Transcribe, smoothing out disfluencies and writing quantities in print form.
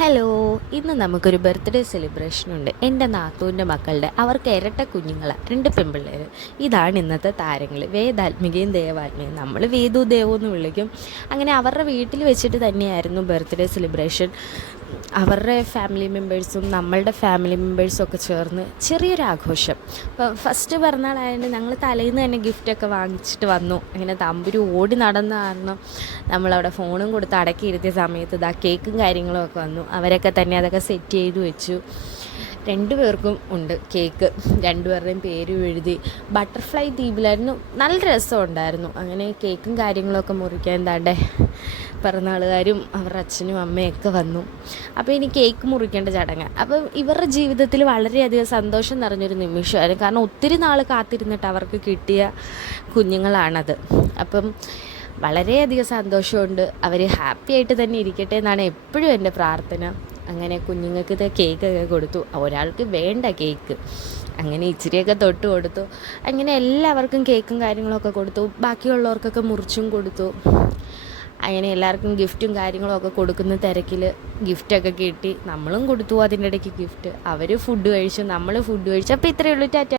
Hello, ഇന്ന് നമുക്കൊരു birthday celebration ഉണ്ട്. എൻ്റെ നാത്തൂൻ്റെ മക്കളുടെ. അവർക്ക് ഇരട്ട കുഞ്ഞുങ്ങളാണ്, 2 പെൺപിള്ളേർ. ഇതാണ് ഇന്നത്തെ താരങ്ങൾ, വേദാത്മികയും ദേവാത്മികയും. നമ്മൾ വേദു ദേവു എന്ന് വിളിക്കും. അങ്ങനെ അവരുടെ വീട്ടിൽ വെച്ചിട്ട് തന്നെയായിരുന്നു ബർത്ത്ഡേ സെലിബ്രേഷൻ. അവരുടെ ഫാമിലി മെമ്പേഴ്സും നമ്മളുടെ ഫാമിലി മെമ്പേഴ്സും ഒക്കെ ചേർന്ന് ചെറിയൊരു ആഘോഷം. അപ്പം ഫസ്റ്റ് പിറന്നാളായതുകൊണ്ട് ഞങ്ങൾ തലേന്ന് തന്നെ ഗിഫ്റ്റൊക്കെ വാങ്ങിച്ചിട്ട് വന്നു. അങ്ങനെ തമ്പുരു ഓടി നടന്ന കാരണം നമ്മളവിടെ ഫോണും കൊടുത്ത് അടക്കിയിരുത്തിയ സമയത്ത് ഇതാ കേക്കും കാര്യങ്ങളും ഒക്കെ വന്നു. അവരൊക്കെ തന്നെ അതൊക്കെ സെറ്റ് ചെയ്ത് വെച്ചു. 2 പേർക്കും ഉണ്ട് കേക്ക്. 2 പേരുടെയും പേരും എഴുതി. ബട്ടർഫ്ലൈ തീമിലായിരുന്നു. നല്ല രസമുണ്ടായിരുന്നു. അങ്ങനെ കേക്കും കാര്യങ്ങളൊക്കെ മുറിക്കാൻ താണ്ടെ പിറന്നാളുകാരും അവരുടെ അച്ഛനും അമ്മയൊക്കെ വന്നു. അപ്പോൾ ഇനി കേക്ക് മുറിക്കേണ്ട ചടങ്ങ്. അപ്പം ഇവരുടെ ജീവിതത്തിൽ വളരെയധികം സന്തോഷം നിറഞ്ഞൊരു നിമിഷമായിരുന്നു. കാരണം ഒത്തിരി നാൾ കാത്തിരുന്നിട്ട് അവർക്ക് കിട്ടിയ കുഞ്ഞുങ്ങളാണത്. അപ്പം വളരെയധികം സന്തോഷമുണ്ട്. അവർ ഹാപ്പി ആയിട്ട് തന്നെ ഇരിക്കട്ടെ എന്നാണ് എപ്പോഴും എൻ്റെ പ്രാർത്ഥന. അങ്ങനെ കുഞ്ഞുങ്ങൾക്ക് ഇത് കേക്കൊക്കെ കൊടുത്തു. ഒരാൾക്ക് വേണ്ട കേക്ക്, അങ്ങനെ ഇച്ചിരിയൊക്കെ തൊട്ട് കൊടുത്തു. അങ്ങനെ എല്ലാവർക്കും കേക്കും കാര്യങ്ങളൊക്കെ കൊടുത്തു. ബാക്കിയുള്ളവർക്കൊക്കെ മുറിച്ചും കൊടുത്തു. അങ്ങനെ എല്ലാവർക്കും ഗിഫ്റ്റും കാര്യങ്ങളൊക്കെ കൊടുക്കുന്ന തിരക്കിൽ ഗിഫ്റ്റൊക്കെ കിട്ടി. നമ്മളും കൊടുത്തു അതിൻ്റെ ഇടയ്ക്ക് ഗിഫ്റ്റ്. അവർ ഫുഡ് കഴിച്ചു, നമ്മൾ ഫുഡ് കഴിച്ചു. അപ്പോൾ ഇത്രയേ ഉള്ളൂ. ടാറ്റ.